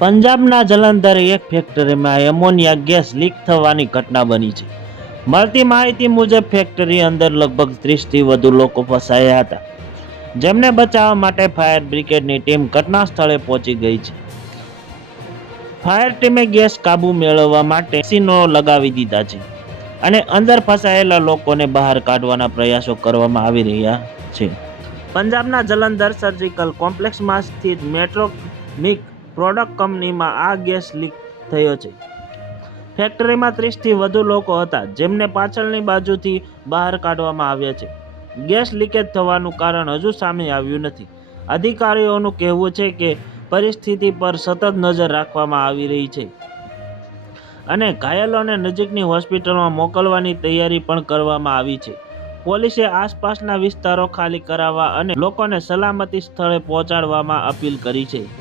પંજાબના જલંધર એક ફેક્ટરીમાં એમોનિયા ગેસ લીક થવાની ઘટના બની છે. મળતી માહિતી મુજબ ફેક્ટરી અંદર લગભગ ત્રીસથી વધુ લોકો ફસાયા હતા. જેમને બચાવવા માટે ફાયર બ્રિગેડની ટીમ ઘટના સ્થળે પહોંચી ગઈ છે. ફાયર ટીમે ગેસ કાબુ મેળવવા માટે સીનો લગાવી દીધા છે અને અંદર ફસાયેલા લોકોને બહાર કાઢવાના પ્રયાસો કરવામાં આવી રહ્યા છે. પંજાબના જલંધર સર્જિકલ કોમ્પ્લેક્સમાં સ્થિત મેટ્રોનિક પ્રોડક્ટ કંપનીમાં આ ગેસ લીક થયો છે. ફેક્ટરીમાં ત્રીસથી વધુ લોકો હતા, જેમને પાછળની બાજુથી બહાર કાઢવામાં આવ્યા છે. ગેસ લીકેજ થવાનું કારણ હજુ સામે આવ્યું નથી. અધિકારીઓનું કહેવું છે કે પરિસ્થિતિ પર સતત નજર રાખવામાં આવી રહી છે. અને ઘાયલોને નજીકની હોસ્પિટલમાં મોકલવાની તૈયારી પણ કરવામાં આવી છે. પોલીસે આસપાસના વિસ્તારો ખાલી કરાવવા અને લોકોને સલામતી સ્થળે પહોંચાડવામાં અપીલ કરી છે.